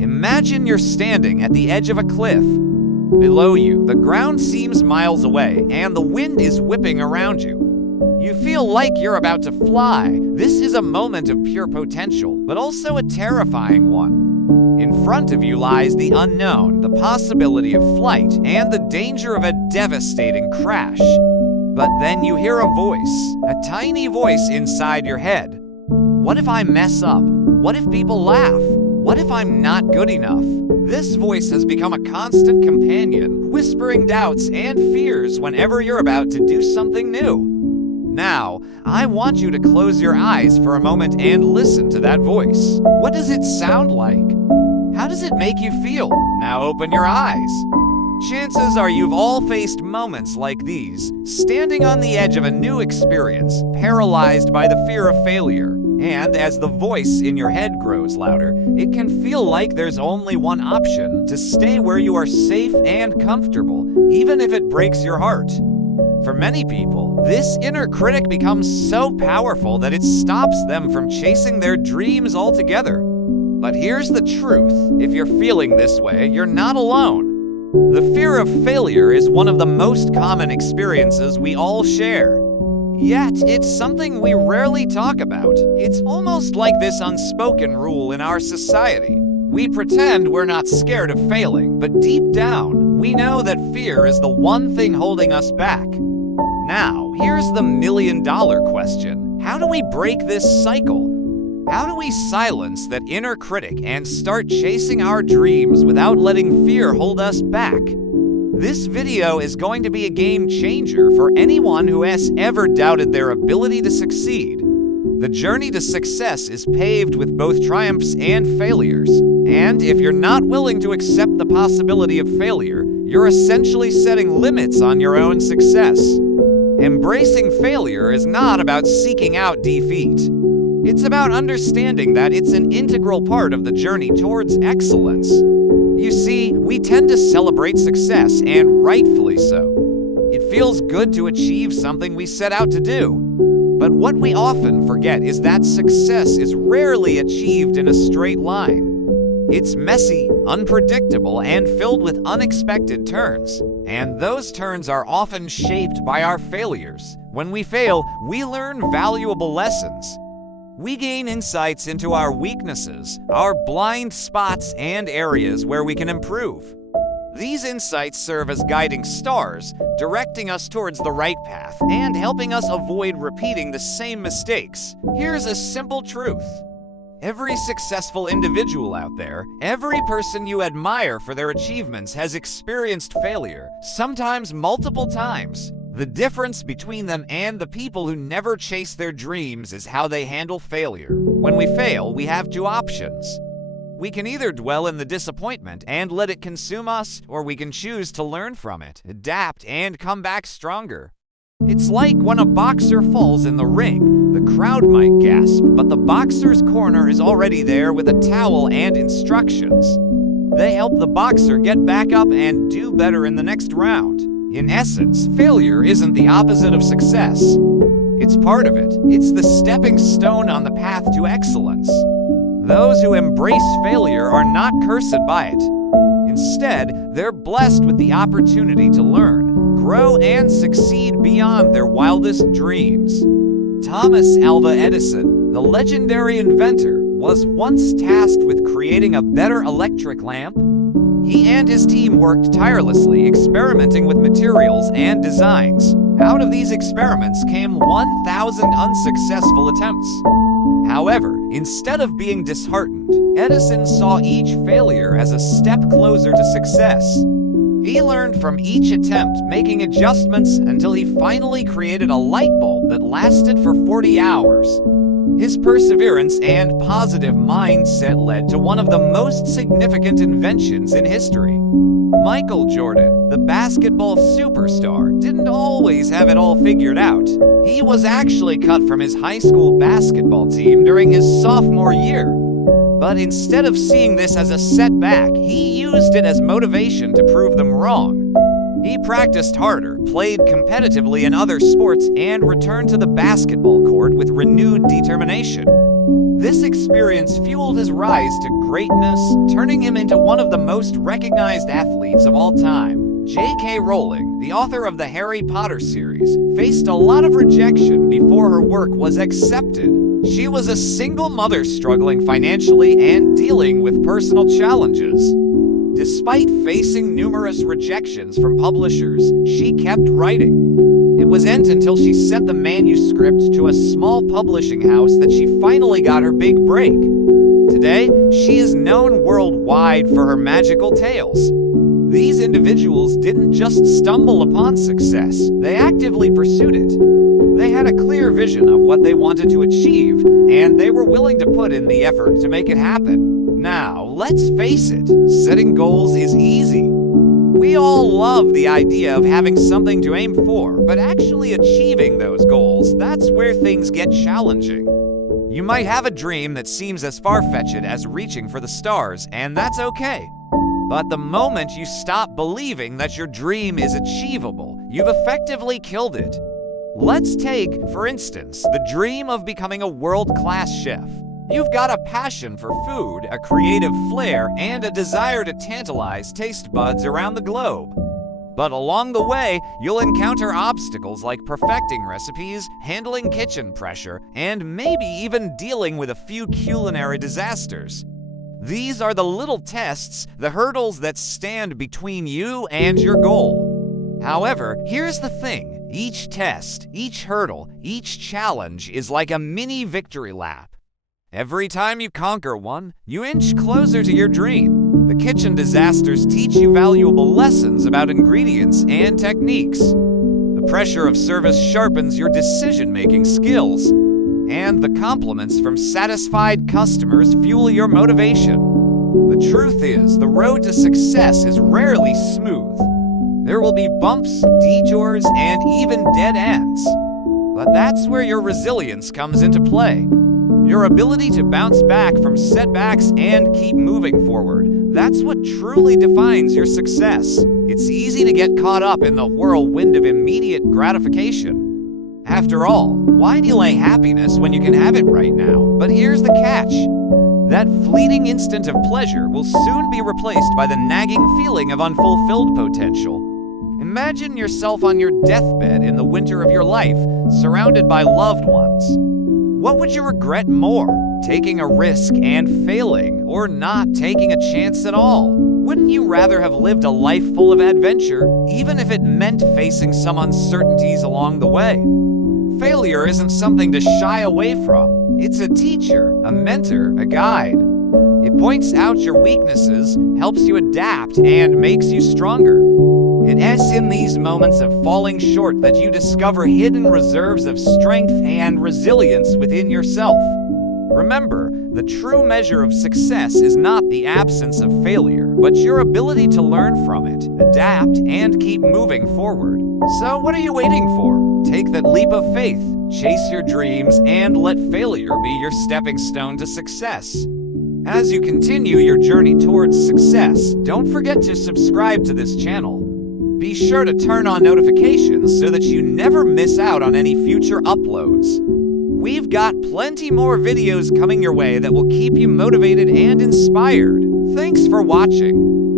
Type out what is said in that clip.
Imagine you're standing at the edge of a cliff. Below you, the ground seems miles away, and the wind is whipping around you. You feel like you're about to fly. This is a moment of pure potential, but also a terrifying one. In front of you lies the unknown, the possibility of flight, and the danger of a devastating crash. But then you hear a voice, a tiny voice inside your head. What if I mess up? What if people laugh? What if I'm not good enough? This voice has become a constant companion, whispering doubts and fears whenever you're about to do something new. Now, I want you to close your eyes for a moment and listen to that voice. What does it sound like? How does it make you feel? Now open your eyes. Chances are you've all faced moments like these, standing on the edge of a new experience, paralyzed by the fear of failure. And as the voice in your head grows louder, it can feel like there's only one option: to stay where you are safe and comfortable, even if it breaks your heart. For many people, this inner critic becomes so powerful that it stops them from chasing their dreams altogether. But here's the truth: if you're feeling this way, you're not alone. The fear of failure is one of the most common experiences we all share. Yet, it's something we rarely talk about. It's almost like this unspoken rule in our society. We pretend we're not scared of failing, but deep down, we know that fear is the one thing holding us back. Now, here's the million-dollar question. How do we break this cycle? How do we silence that inner critic and start chasing our dreams without letting fear hold us back? This video is going to be a game changer for anyone who has ever doubted their ability to succeed. The journey to success is paved with both triumphs and failures. And if you're not willing to accept the possibility of failure, you're essentially setting limits on your own success. Embracing failure is not about seeking out defeat. It's about understanding that it's an integral part of the journey towards excellence. You see, we tend to celebrate success, and rightfully so. It feels good to achieve something we set out to do. But what we often forget is that success is rarely achieved in a straight line. It's messy, unpredictable, and filled with unexpected turns. And those turns are often shaped by our failures. When we fail, we learn valuable lessons. We gain insights into our weaknesses, our blind spots, and areas where we can improve. These insights serve as guiding stars, directing us towards the right path and helping us avoid repeating the same mistakes. Here's a simple truth. Every successful individual out there, every person you admire for their achievements has experienced failure, sometimes multiple times. The difference between them and the people who never chase their dreams is how they handle failure. When we fail, we have two options. We can either dwell in the disappointment and let it consume us, or we can choose to learn from it, adapt, and come back stronger. It's like when a boxer falls in the ring. The crowd might gasp, but the boxer's corner is already there with a towel and instructions. They help the boxer get back up and do better in the next round. In essence, failure isn't the opposite of success. It's part of it. It's the stepping stone on the path to excellence. Those who embrace failure are not cursed by it. Instead, they're blessed with the opportunity to learn, grow, and succeed beyond their wildest dreams. Thomas Alva Edison, the legendary inventor, was once tasked with creating a better electric lamp. He and his team worked tirelessly, experimenting with materials and designs. Out of these experiments came 1,000 unsuccessful attempts. However, instead of being disheartened, Edison saw each failure as a step closer to success. He learned from each attempt, making adjustments until he finally created a light bulb that lasted for 40 hours. His perseverance and positive mindset led to one of the most significant inventions in history. Michael Jordan, the basketball superstar, didn't always have it all figured out. He was actually cut from his high school basketball team during his sophomore year. But instead of seeing this as a setback, he used it as motivation to prove them wrong. He practiced harder, played competitively in other sports, and returned to the basketball court with renewed determination. This experience fueled his rise to greatness, turning him into one of the most recognized athletes of all time. J.K. Rowling, the author of the Harry Potter series, faced a lot of rejection before her work was accepted. She was a single mother struggling financially and dealing with personal challenges. Despite facing numerous rejections from publishers, she kept writing. It wasn't until she sent the manuscript to a small publishing house that she finally got her big break. Today, she is known worldwide for her magical tales. These individuals didn't just stumble upon success, they actively pursued it. They had a clear vision of what they wanted to achieve, and they were willing to put in the effort to make it happen. Now, let's face it, setting goals is easy. We all love the idea of having something to aim for, but actually achieving those goals, that's where things get challenging. You might have a dream that seems as far-fetched as reaching for the stars, and that's okay. But the moment you stop believing that your dream is achievable, you've effectively killed it. Let's take, for instance, the dream of becoming a world-class chef. You've got a passion for food, a creative flair, and a desire to tantalize taste buds around the globe. But along the way, you'll encounter obstacles like perfecting recipes, handling kitchen pressure, and maybe even dealing with a few culinary disasters. These are the little tests, the hurdles that stand between you and your goal. However, here's the thing. Each test, each hurdle, each challenge is like a mini victory lap. Every time you conquer one, you inch closer to your dream. The kitchen disasters teach you valuable lessons about ingredients and techniques. The pressure of service sharpens your decision-making skills. And the compliments from satisfied customers fuel your motivation. The truth is, the road to success is rarely smooth. There will be bumps, detours, and even dead ends. But that's where your resilience comes into play. Your ability to bounce back from setbacks and keep moving forward. That's what truly defines your success. It's easy to get caught up in the whirlwind of immediate gratification. After all, why delay happiness when you can have it right now? But here's the catch. That fleeting instant of pleasure will soon be replaced by the nagging feeling of unfulfilled potential. Imagine yourself on your deathbed in the winter of your life, surrounded by loved ones. What would you regret more, taking a risk and failing, or not taking a chance at all? Wouldn't you rather have lived a life full of adventure, even if it meant facing some uncertainties along the way? Failure isn't something to shy away from. It's a teacher, a mentor, a guide. It points out your weaknesses, helps you adapt, and makes you stronger. It's in these moments of falling short that you discover hidden reserves of strength and resilience within yourself. Remember, the true measure of success is not the absence of failure, but your ability to learn from it, adapt, and keep moving forward. So what are you waiting for? Take that leap of faith, chase your dreams, and let failure be your stepping stone to success. As you continue your journey towards success, don't forget to subscribe to this channel. Be sure to turn on notifications so that you never miss out on any future uploads. We've got plenty more videos coming your way that will keep you motivated and inspired. Thanks for watching.